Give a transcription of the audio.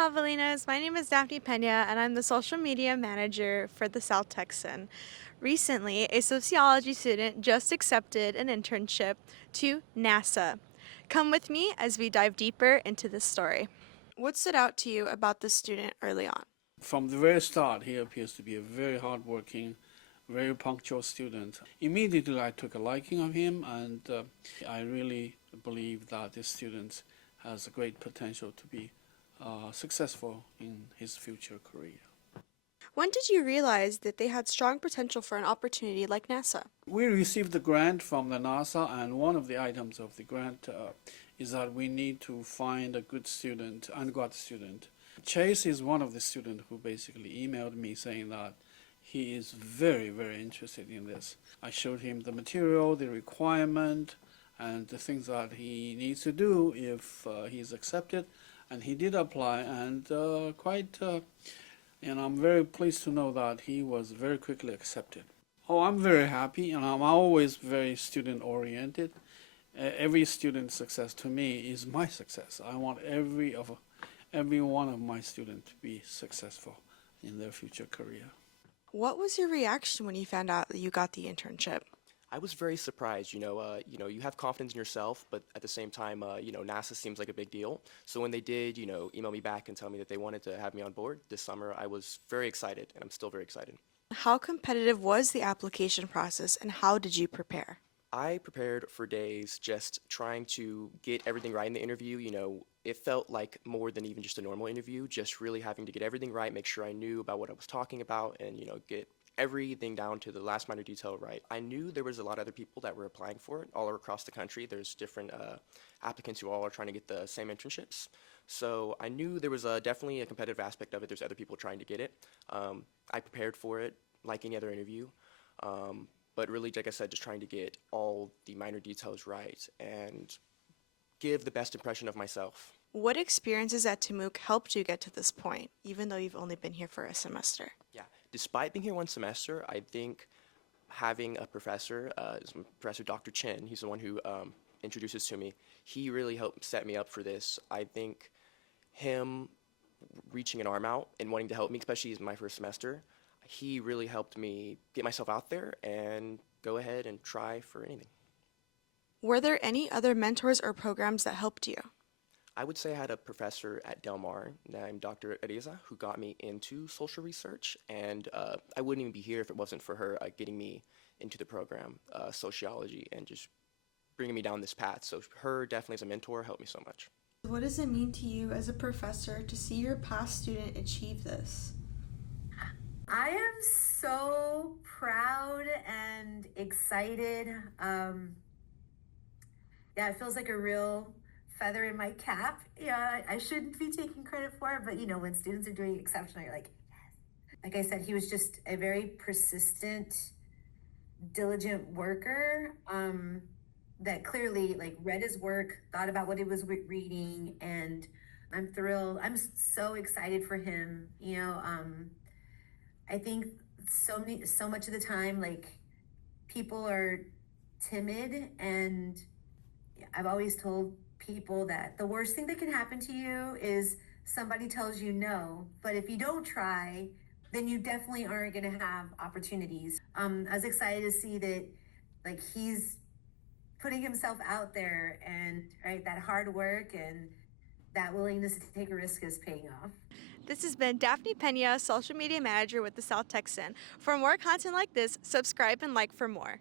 Javelinas. My name is Daphney Pena, and I'm the social media manager for the South Texan. Recently, a sociology student just accepted an internship to NASA. Come with me as we dive deeper into this story. What stood out to you about this student early on? From the very start, he appears to be a very hardworking, very punctual student. Immediately, I took a liking of him, and I really believe that this student has a great potential to be successful in his future career. When did you realize that they had strong potential for an opportunity like NASA? We received the grant from the NASA, and one of the items of the grant is that we need to find a good student, undergrad student. Chase is one of the students who basically emailed me saying that he is very, very interested in this. I showed him the material, the requirement, and the things that he needs to do if he is accepted, and he did apply, and I'm very pleased to know that he was very quickly accepted. Oh, I'm very happy, and I'm always very student-oriented. Every student's success to me is my success. I want every one of my students to be successful in their future career. What was your reaction when you found out that you got the internship? I was very surprised. You have confidence in yourself, but at the same time, NASA seems like a big deal. So when they did, email me back and tell me that they wanted to have me on board this summer, I was very excited, and I'm still very excited. How competitive was the application process, and how did you prepare? I prepared for days just trying to get everything right in the interview. It felt like more than even just a normal interview, just really having to get everything right, make sure I knew about what I was talking about, and, get everything down to the last minor detail right. I knew there was a lot of other people that were applying for it all across the country. There's different applicants who all are trying to get the same internships. So I knew there was definitely a competitive aspect of it. There's other people trying to get it. I prepared for it like any other interview. But really, like I said, just trying to get all the minor details right and give the best impression of myself. What experiences at TAMUK helped you get to this point, even though you've only been here for a semester? Yeah, despite being here one semester, I think having a professor, Professor Dr. Chin, he's the one who introduces to me, he really helped set me up for this. I think him reaching an arm out and wanting to help me, especially in my first semester, he really helped me get myself out there and go ahead and try for anything. Were there any other mentors or programs that helped you? I would say I had a professor at Del Mar named Dr. Elyssya who got me into social research, and I wouldn't even be here if it wasn't for her getting me into the program, Sociology, and just bringing me down this path. So her definitely as a mentor helped me so much. What does it mean to you as a professor to see your past student achieve this? I am so proud and excited. It feels like a real feather in my cap. I shouldn't be taking credit for it, but when students are doing exceptional, you're like, yes. Like I said, he was just a very persistent, diligent worker that clearly read his work, thought about what he was reading, and I'm thrilled. I'm so excited for him. I think so much of the time, people are timid, and I've always told people that the worst thing that can happen to you is somebody tells you no, but if you don't try, then you definitely aren't going to have opportunities. I was excited to see that he's putting himself out there, and that hard work and that willingness to take a risk is paying off. This has been Daphney Pena, social media manager with the South Texan. For more content like this, subscribe and like for more.